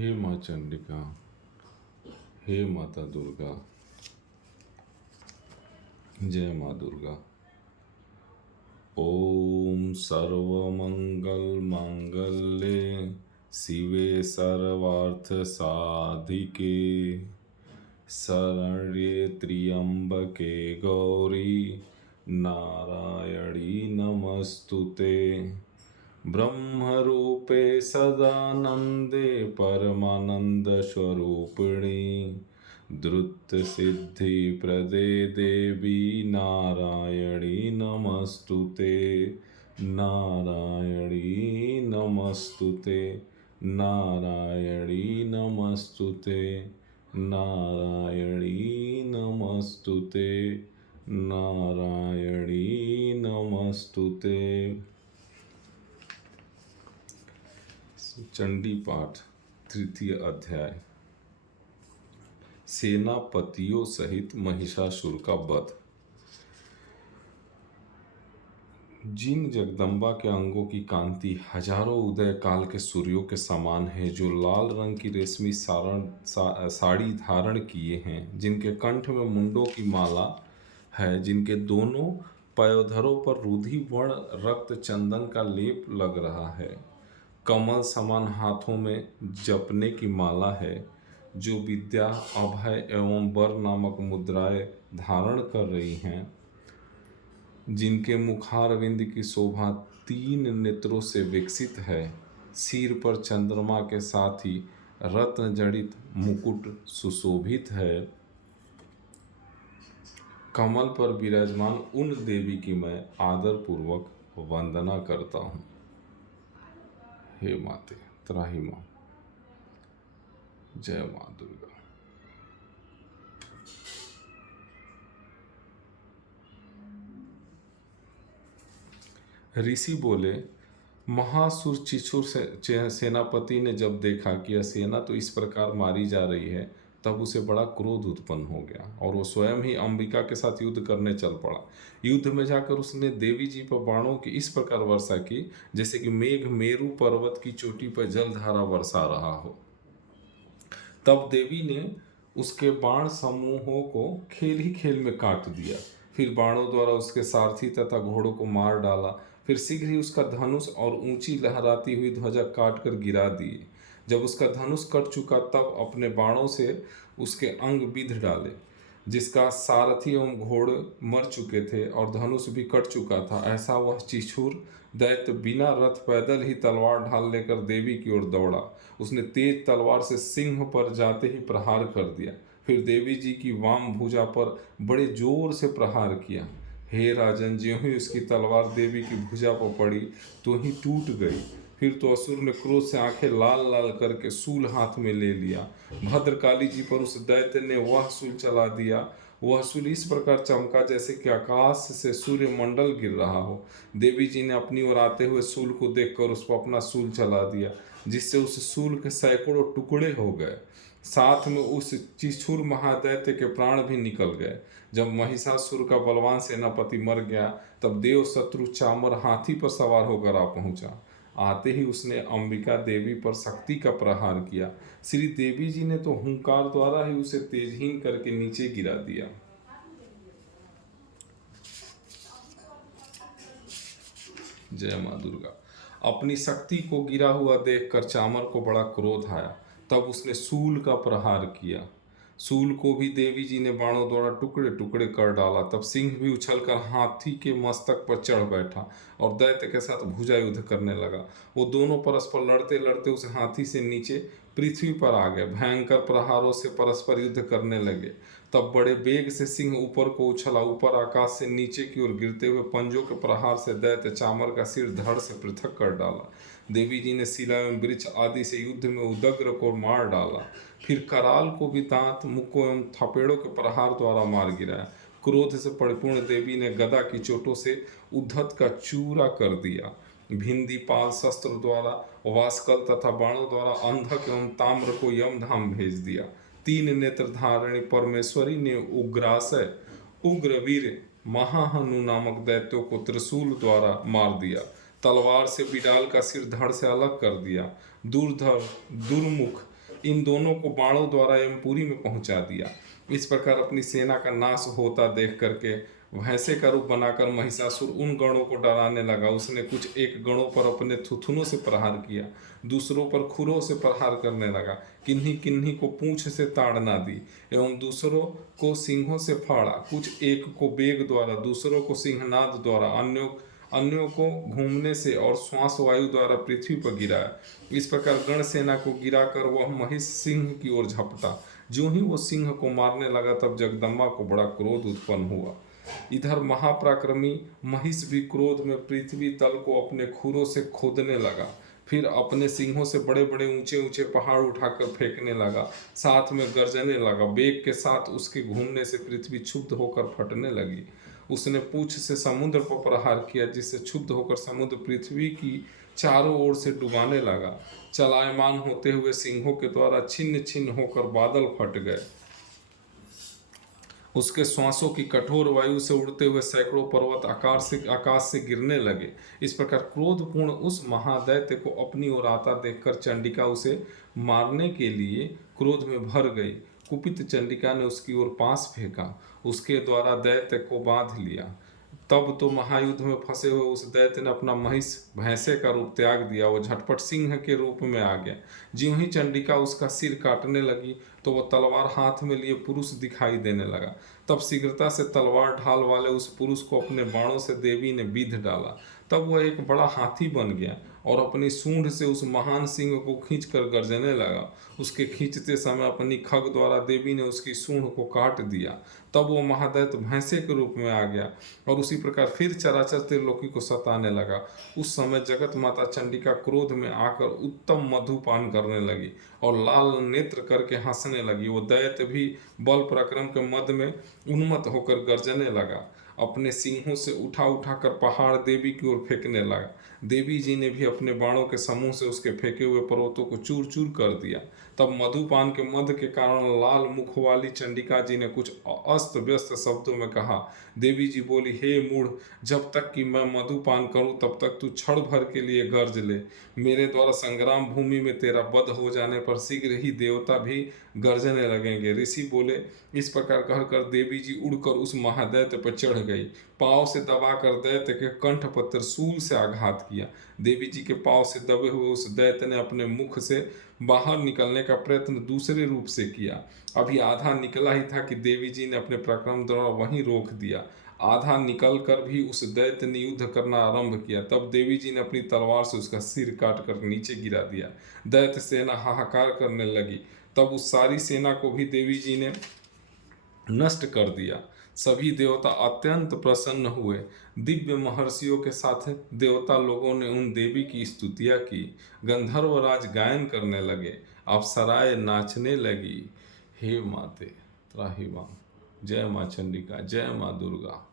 हे माँ चंडिका, हे माता दुर्गा, जय माँ दुर्गा। ओम सर्वमंगल मांगल्ये शिवे सर्वार्थ साधिके शरण्ये त्र्यंबके गौरी नारायणी नमस्तुते। ब्रह्मरूपे सदानंदे परमानंद स्वरूपिणी द्रुत सिद्धि प्रदे देवी नारायणी नमस्तुते। नारायणी नमस्तुते। नारायणी नमस्तुते। नारायणी नमस्तुते। नारायणी नमस्तुते। चंडी पाठ तृतीय अध्याय। सेनापतियों सहित महिषासुर का वध। जिन जगदम्बा के अंगों की कांति हजारों उदय काल के सूर्यों के समान है, जो लाल रंग की रेशमी साड़ी धारण किए हैं, जिनके कंठ में मुंडों की माला है, जिनके दोनों पयोधरों पर रुधि वर्ण रक्त चंदन का लेप लग रहा है, कमल समान हाथों में जपने की माला है, जो विद्या अभय एवं वर नामक मुद्राएं धारण कर रही हैं, जिनके मुखारविंद की शोभा 3 नेत्रों से विकसित है, सिर पर चंद्रमा के साथ ही रत्न जड़ित मुकुट सुशोभित है, कमल पर विराजमान उन देवी की मैं आदर पूर्वक वंदना करता हूँ। हे माते त्राही माँ, जय माँ दुर्गा। ऋषि बोले, महासुर चिछुर सेनापति ने जब देखा कि यह सेना तो इस प्रकार मारी जा रही है, तब उसे बड़ा क्रोध उत्पन्न हो गया और वो स्वयं ही अंबिका के साथ युद्ध करने चल पड़ा। युद्ध में जाकर उसने देवी जी पर बाणों की इस प्रकार वर्षा की जैसे कि मेघ मेरु पर्वत की चोटी पर जलधारा बरसा रहा हो। तब देवी ने उसके बाण समूहों को खेल ही खेल में काट दिया, फिर बाणों द्वारा उसके सारथी तथा घोड़ों को मार डाला। फिर शीघ्र ही उसका धनुष और ऊंची लहराती हुई ध्वजा काट कर गिरा दिए। जब उसका धनुष कट चुका, तब अपने बाणों से उसके अंग बिध डाले। जिसका सारथी एवं घोड़े मर चुके थे और धनुष भी कट चुका था, ऐसा वह चिछुर दैत्य बिना रथ पैदल ही तलवार ढाल लेकर देवी की ओर दौड़ा। उसने तेज तलवार से सिंह पर जाते ही प्रहार कर दिया, फिर देवी जी की वाम भुजा पर बड़े जोर से प्रहार किया। हे राजन, ज्यों ही उसकी तलवार देवी की भुजा पर पड़ी तो ही टूट गई। फिर तो असुर ने क्रोध से आंखें लाल लाल करके सूल हाथ में ले लिया। भद्रकाली जी पर उस दैत्य ने वह सूल चला दिया। वह सूल इस प्रकार चमका जैसे कि आकाश से सूर्य मंडल गिर रहा हो। देवी जी ने अपनी ओर आते हुए सूल को देखकर उस पर अपना सूल चला दिया, जिससे उस सूल के सैकड़ों टुकड़े हो गए। साथ में उस चिछुर महादैत्य के प्राण भी निकल गए। जब महिषासुर का बलवान सेनापति मर गया, तब देव शत्रु चामर हाथी पर सवार होकर आ पहुंचा। आते ही उसने अंबिका देवी पर शक्ति का प्रहार किया। श्री देवी जी ने तो हुंकार द्वारा ही उसे तेजहीन करके नीचे गिरा दिया। जय माँ दुर्गा। अपनी शक्ति को गिरा हुआ देखकर चामर को बड़ा क्रोध आया। तब उसने सूल का प्रहार किया। सूल को भी देवी जी ने बाणों द्वारा टुकड़े टुकड़े कर डाला। तब सिंह भी उछलकर हाथी के मस्तक पर चढ़ बैठा और दैत्य के साथ भुजा युद्ध करने लगा। वो दोनों परस्पर लड़ते लड़ते उस हाथी से नीचे पृथ्वी पर आ गए। भयंकर प्रहारों से परस्पर युद्ध करने लगे। तब बड़े वेग से सिंह ऊपर को उछला। ऊपर आकाश से नीचे की ओर गिरते हुए पंजों के प्रहार से दैत्य चामर का सिर धड़ से पृथक कर डाला। देवी जी ने शिला एवं वृक्ष आदि से युद्ध में उदग्र को मार डाला। फिर कराल को भी दांत, मुक्कों एवं थपेड़ों के प्रहार द्वारा मार गिराया। क्रोध से परिपूर्ण देवी ने गदा की चोटों से उद्धत का चूरा कर दिया। भिंदी पाल शस्त्र द्वारा, वास्कल तथा बाणों द्वारा अंधक एवं ताम्र को यमधाम भेज दिया। 3 नेत्र धारणी परमेश्वरी ने उग्रासय, उग्रवीर, महाहनु नामक दैत्यों को त्रिशूल द्वारा मार दिया। तलवार से बिडाल का सिर धड़ से अलग कर दिया। दुर्धर, दुर्मुख, इन दोनों को बाणों द्वारा यमपुरी में पहुंचा दिया। इस प्रकार अपनी सेना का नाश होता देख करके भैंसे का रूप बनाकर महिषासुर उन गणों को डराने लगा। उसने कुछ एक गणों पर अपने थुथुनों से प्रहार किया, दूसरों पर खुरों से प्रहार करने लगा, किन्हीं किन्हीं को पूंछ से ताड़ना दी एवं दूसरों को सिंहों से फाड़ा। कुछ एक को बेग द्वारा, दूसरों को सिंहनाद द्वारा, अन्यों को घूमने से और श्वास वायु द्वारा पृथ्वी पर गिराया। इस प्रकार गण सेना को गिराकर वह महिष सिंह की ओर झपटा। जो ही वो सिंह को मारने लगा तब जगदम्बा को बड़ा क्रोध उत्पन्न हुआ। इधर महापराक्रमी महिष भी क्रोध में पृथ्वी तल को अपने खुरों से खोदने लगा। फिर अपने सिंहों से बड़े बड़े ऊंचे ऊंचे पहाड़ उठाकर फेंकने लगा, साथ में गरजने लगा। बेग के साथ उसके घूमने से पृथ्वी क्षुब्ध होकर फटने लगी। उसने पूंछ से समुद्र पर प्रहार किया, जिससे क्षुब्ध होकर समुद्र पृथ्वी की चारों ओर से डुबाने लगा। चलायमान होते हुए सिंहों के द्वारा छिन्न छिन्न होकर बादल फट गए। उसके श्वासों की कठोर वायु से उड़ते हुए सैकड़ों पर्वत आकाश से गिरने लगे। इस प्रकार क्रोधपूर्ण उस महादैत्य को अपनी ओर आता देखकर चंडिका उसे मारने के लिए क्रोध में भर गई। कुपित चंडिका ने उसकी ओर पास फेंका, उसके द्वारा दैत्य को बांध लिया। तब तो महायुद्ध में फंसे हुए उस दैत्य ने अपना महिष भैंसे का रूप त्याग दिया। वो झटपट सिंह के रूप में आ गया। ज्यों ही चंडिका उसका सिर काटने लगी तो वह तलवार हाथ में लिए पुरुष दिखाई देने लगा। तब शीघ्रता से तलवार ढाल वाले उस पुरुष को अपने बाणों से देवी ने बीध डाला। तब वह एक बड़ा हाथी बन गया और अपनी सूंड से उस महान सिंह को खींचकर गरजने लगा। उसके खींचते समय अपनी खग द्वारा देवी ने उसकी सूंड को काट दिया। तब वो महादैत्य भैंसे के रूप में आ गया और उसी प्रकार फिर चराचर त्रिलोकी को सताने लगा। उस समय जगत माता चंडिका क्रोध में आकर उत्तम मधुपान करने लगी और लाल नेत्र करके हंसने लगी। वो दैत्य भी बल पराक्रम के मद में उन्मत्त होकर गरजने लगा। अपने सिंहों से उठा उठा कर पहाड़ देवी की ओर फेंकने लगा। देवी जी ने भी अपने बाणों के समूह से उसके फेंके हुए पर्वतों को चूर चूर कर दिया। तब मधुपान के मद के कारण लाल मुख वाली चंडिका जी ने कुछ अस्त व्यस्त शब्दों में कहा। देवी जी बोली, हे मूढ़, जब तक कि मैं मधुपान करूं तब तक तू क्षण भर के लिए गर्ज ले। मेरे द्वारा संग्राम भूमि में तेरा वध हो जाने पर शीघ्र ही देवता भी गर्जने लगेंगे। ऋषि बोले। इस प्रकार कहकर देवी जी उड़कर उस महादैत्य पर चढ़ गई। पांव से दबाकर दैत्य के कंठ पर त्रिशूल से आघात किया। देवी जी के पांव से दबे हुए उस दैत्य ने अपने मुख से बाहर निकलने का प्रयत्न दूसरे रूप से किया। अभी आधा निकला ही था कि देवी जी ने अपने पराक्रम द्वारा वहीं रोक दिया। आधा निकल कर भी उस दैत्य ने युद्ध करना आरंभ किया। तब देवी जी ने अपनी तलवार से उसका सिर काट कर नीचे गिरा दिया। दैत्य सेना हाहाकार करने लगी। तब उस सारी सेना को भी देवी जी ने नष्ट कर दिया। सभी देवता अत्यंत प्रसन्न हुए। दिव्य महर्षियों के साथ देवता लोगों ने उन देवी की स्तुतियां की। गंधर्वराज गायन करने लगे, अप्सराएं नाचने लगी। हे माते त्राहिमाम, जय माँ चंडिका, जय माँ दुर्गा।